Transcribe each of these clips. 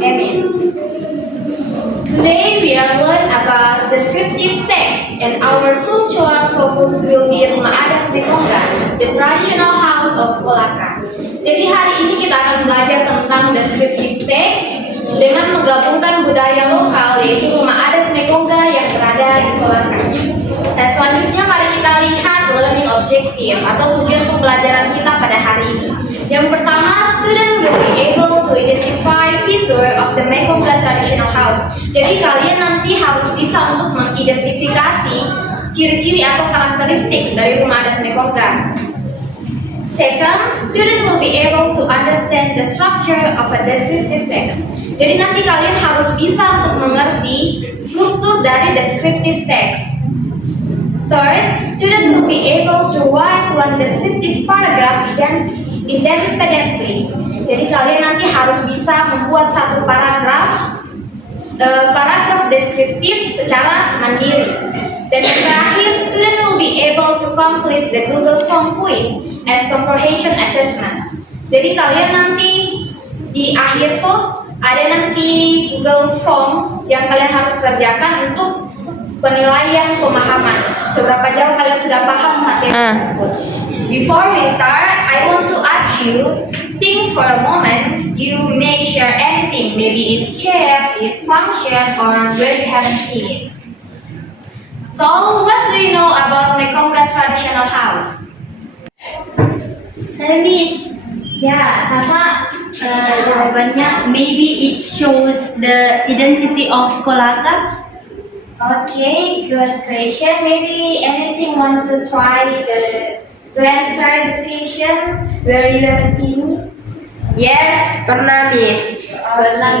Amen. Today we are learn about descriptive text and our cultural focus will be Rumah Adat Mekonga, the traditional house of Kolaka. Jadi hari ini kita akan belajar tentang descriptive text dengan menggabungkan budaya lokal yaitu Rumah Adat Mekonga yang berada di Kolaka. Nah, selanjutnya mari kita lihat learning objective atau tujuan pembelajaran kita pada hari ini. Yang pertama, student will be able to identify feature of the Mekonga traditional house. Jadi kalian nanti harus bisa untuk mengidentifikasi ciri-ciri atau karakteristik dari rumah adat Mekonga. Second, student will be able to understand the structure of a descriptive text. Jadi nanti kalian harus bisa untuk mengerti struktur dari descriptive text. Third, student will be able to write one descriptive paragraph independently. Jadi kalian nanti harus bisa membuat satu paragraf deskriptif secara mandiri. Dan yang terakhir, student will be able to complete the Google Form quiz as comprehension assessment. Jadi kalian nanti di akhir tuh ada nanti Google Form yang kalian harus kerjakan untuk penilaian pemahaman. Seberapa jauh kalian sudah paham materi tersebut. Before we start, I want to ask you, think for a moment. You may share anything, maybe its shape, its function, or where you haven't seen it. So, what do you know about Mekonga traditional house? Miss, Ya, Sasa. jawabannya maybe it shows the identity of Kolaka. Okay, good question. Maybe anything want to try to answer this question where you haven't seen it? Yes, pernah Miss.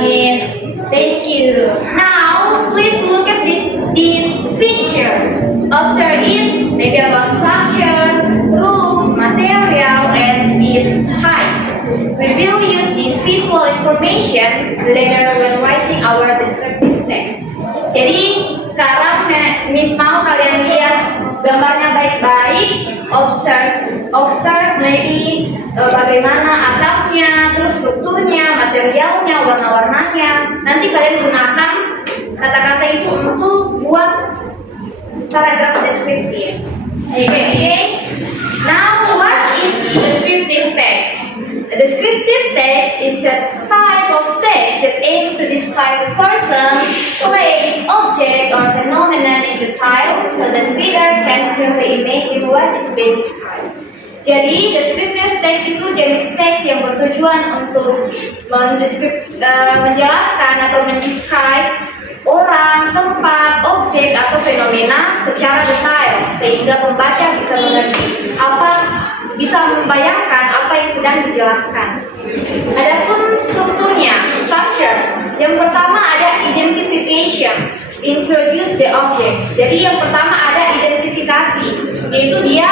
Miss. Thank you. Now, please look at this picture. Observe its maybe about structure, roof, material, and its height. We will use this visual information later when writing our descriptive text. Jadi sekarang Miss mau kalian lihat gambarnya baik-baik, observe maybe bagaimana atapnya, terus strukturnya, materialnya, warna-warnanya. Nanti kalian gunakan kata-kata itu untuk buat paragraf deskriptif. Okay. Now, what is descriptive text? A descriptive text is a type of text that aims to describe a person, place, object, or phenomenon in detail so that reader can clearly imagine what is being described. Jadi, descriptive text itu jenis teks yang bertujuan untuk menjelaskan atau mendescribe orang, tempat, objek, atau fenomena secara detail sehingga pembaca bisa mengerti bisa membayangkan apa yang sedang dijelaskan. Adapun strukturnya, structure. Yang pertama ada identification, introduce the object. Jadi yang pertama ada identifikasi, yaitu dia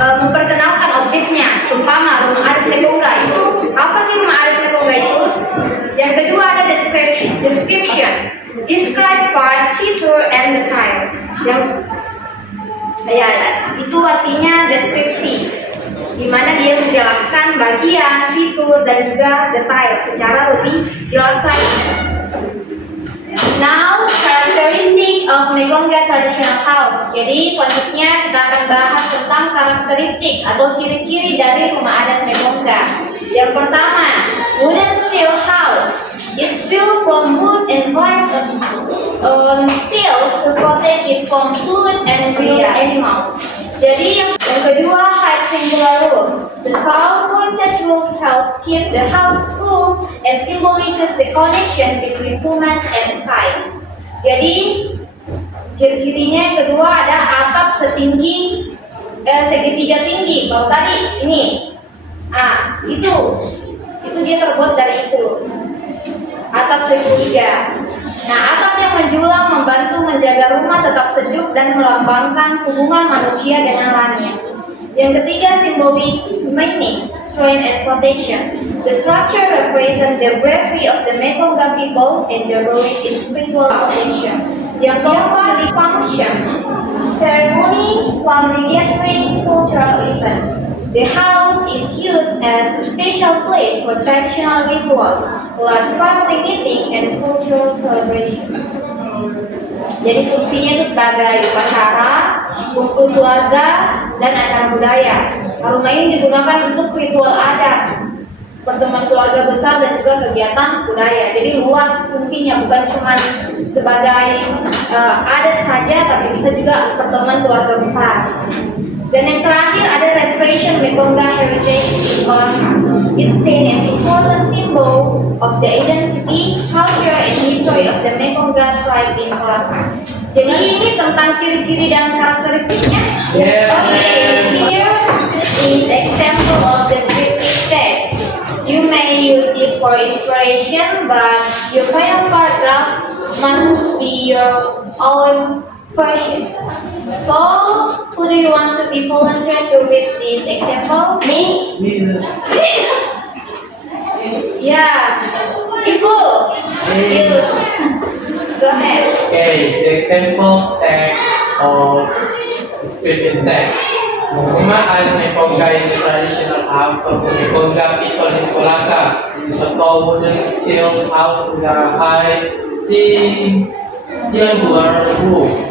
memperkenalkan objeknya. Umpama rumah adat Mekonga itu apa sih rumah adat Mekonga itu? Yang kedua ada description, describe part, feature, and detail. Itu artinya deskripsi, di mana dia menjelaskan bagian, fitur, dan juga detail secara lebih jelas lagi. Now, characteristic of Mekonga traditional house. Jadi selanjutnya kita akan bahas tentang karakteristik atau ciri-ciri dari rumah adat Mekonga. Yang pertama, wooden steel house. It's built from wood and glass on steel to protect it from flood and wild animals. Jadi yang kedua, high triangular roof. The tall pointed roof help keep the house cool and symbolizes the connection between humans and sky. Jadi ciri-cirinya yang kedua ada atap segitiga tinggi. Kalau tadi ini, itu dia terbuat dari itu. Atap segitiga. Nah, atap yang menjulang membantu menjaga rumah tetap sejuk dan melambangkan hubungan manusia dengan langit. Yang ketiga, symbolis meaning, strength and protection. The structure represents the bravery of the Mekonga people and their belief in spiritual protection. Yang keempat, function, ceremony, family gathering, cultural event. The house is used as a special place for traditional rituals, large family meeting, and cultural celebration. Jadi fungsinya itu sebagai upacara, kumpul keluarga, dan acara budaya. Rumah ini digunakan untuk ritual adat, pertemuan keluarga besar, dan juga kegiatan budaya. Jadi luas fungsinya, bukan cuma sebagai adat saja, tapi bisa juga pertemuan keluarga besar. Dan yang terakhir ada Recreation Mekonga Heritage in Kolaka. It's an important symbol of the identity, culture, and history of the Mekonga tribe in Kolaka. Jadi ini tentang ciri-ciri dan karakteristiknya. Okay, here is example of descriptive text. You may use this for inspiration, but your final paragraph must be your own version. So, who do you want to be volunteer to read this example? Me? Yeah, Ibu. You. Go ahead. Okay, the example text of descriptive text. Rumah Mekonga is the traditional house of the Mekonga people in Kolaka. It's a tall wooden steel house with a high triangular roof.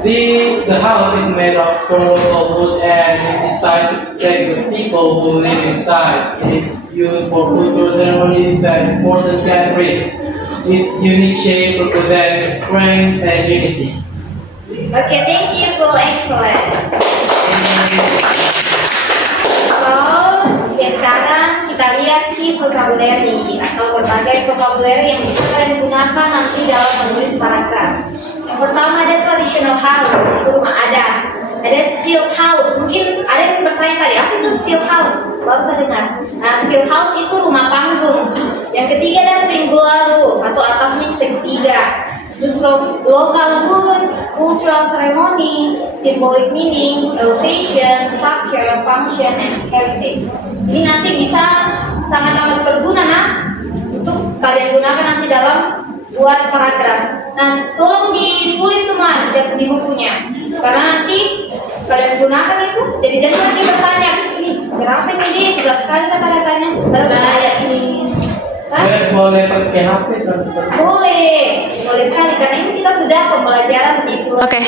The house is made of durable wood and is designed to protect the people who live inside. It is used for cultural ceremonies and important gatherings. Its unique shape represents strength and unity. Okay, thank you. Cool, excellent. So, sekarang kita lihat si vocabulary atau berbagai vocabulary yang bisa kalian gunakan nanti dalam menulis paragraf. Yang pertama ada traditional house, itu rumah adat. Ada steel house, mungkin ada yang bertanya tadi, apa itu steel house? Baru saya dengar. Nah, steel house itu rumah panggung. Yang ketiga ada triangular roof atau atapnya segitiga. Terus local wood, cultural ceremony, symbolic meaning, elevation, structure, function, and heritage. Ini nanti bisa sangat-sangat berguna nah untuk kalian gunakan nanti dalam buat paragraf. Nah, tolong ditulis semua di bukunya, karena nanti kalian gunakan itu. Jadi jangan lagi bertanya, ih berapa ini dia sudah sekali kata-katanya. Berapa ini? Boleh pakai HP kan? Boleh sekali karena ini kita sudah pembelajaran di bulan. Okay.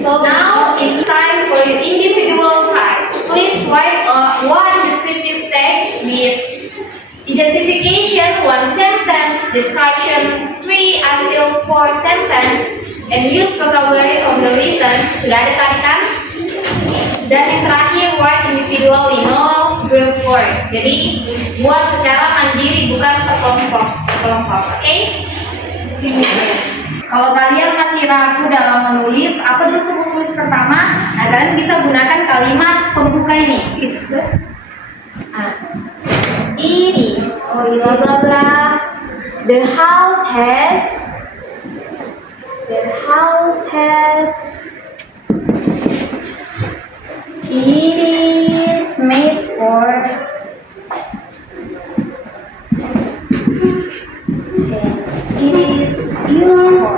So now it's time for your individual prize. Please write one descriptive text with identification, 1 sentence, description 3 until 4 sentence, and use vocabulary from the listen. Sudah ada tadi kan? Dan yang terakhir write individually, no group work. Jadi buat secara mandiri bukan kelompok. Oke? Kalau kalian masih ragu dalam menulis, apa dulu sebut tulis pertama? Nah, kalian bisa gunakan kalimat pembuka ini. Is the it is blah blah blah. The house has it is made for it is used for.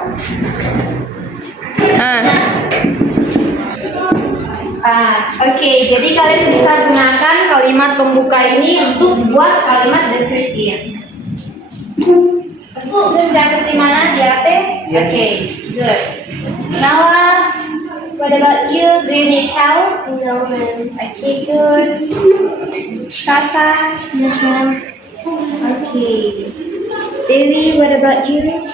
Oke, jadi kalian bisa gunakan kalimat pembuka ini untuk buat kalimat deskriptif. Untuk mencatat di mana di HP? Yes. Oke, good. Now, what about you? Do you need help? No, ma'am. Okay, good. Sasa? Yes, ma'am. Okay. Dewi, what about you?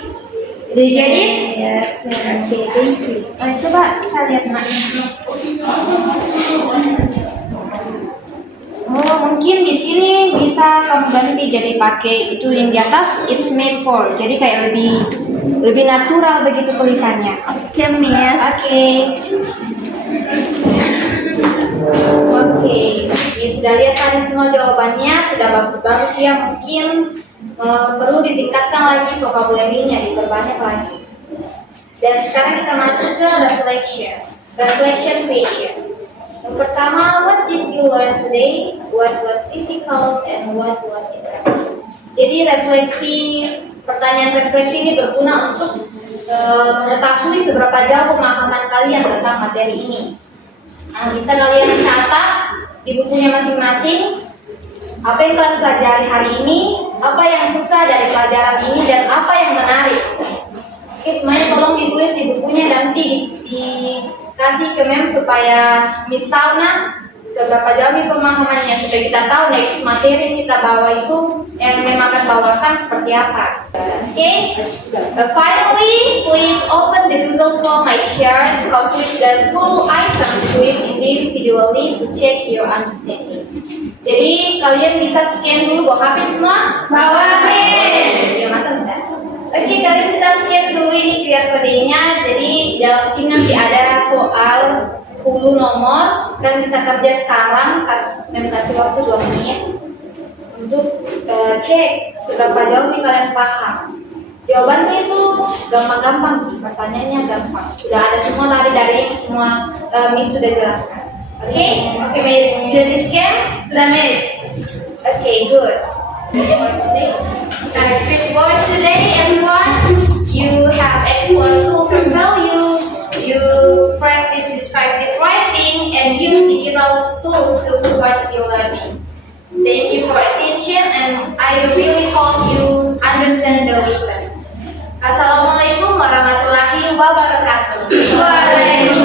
Do you get it? Yes. Okay, thank you. Coba saya lihat maknya. Oh, mungkin di sini bisa kamu ganti jadi pakai itu yang di atas it's made for. Jadi kayak lebih natural begitu tulisannya. Oke, Miss. Oke. Ya sudah lihat tadi semua jawabannya sudah bagus-bagus ya. Mungkin perlu ditingkatkan lagi vocabulary-nya, diperbanyak lagi. Dan sekarang kita masuk ke reflection question. Yang pertama, what did you learn today? What was difficult and what was interesting? Jadi pertanyaan refleksi ini berguna untuk mengetahui seberapa jauh pemahaman kalian tentang materi ini. Bisa kalian catat di bukunya masing-masing apa yang kalian pelajari hari ini, apa yang susah dari pelajaran ini, dan apa yang menarik. Oke, semuanya tolong ditulis di bukunya dan dikasih ke mem supaya Miss tahu seberapa jauh nih pemahamannya, supaya kita tahu next materi yang kita bawa itu yang mem akan bawakan seperti apa. Okay. Finally, please open the Google Form I shared. Complete the school items quiz individually to check your understanding. Jadi kalian bisa scan dulu, bawa HP semua? Bawa, Miss. Ya, masa enggak? Oke, kalian bisa scan dulu ini QR code-nya. Jadi dalam sini nanti ada soal 10 nomor. Kalian bisa kerja sekarang, kasih waktu 2 menit untuk cek seberapa jauh nih kalian paham. Jawabannya itu gampang-gampang sih, pertanyaannya gampang. Sudah ada semua lari dari semua Miss sudah jelaskan. Oke, Miss. Sudah di scan? Sudah, Miss. Okay, good. For today, everyone, you have explored cultural value, you practice descriptive writing, and use digital tools to support your learning. Thank you for attention, and I really hope you understand the lesson. Assalamualaikum warahmatullahi wabarakatuh. Waalaikumsalam.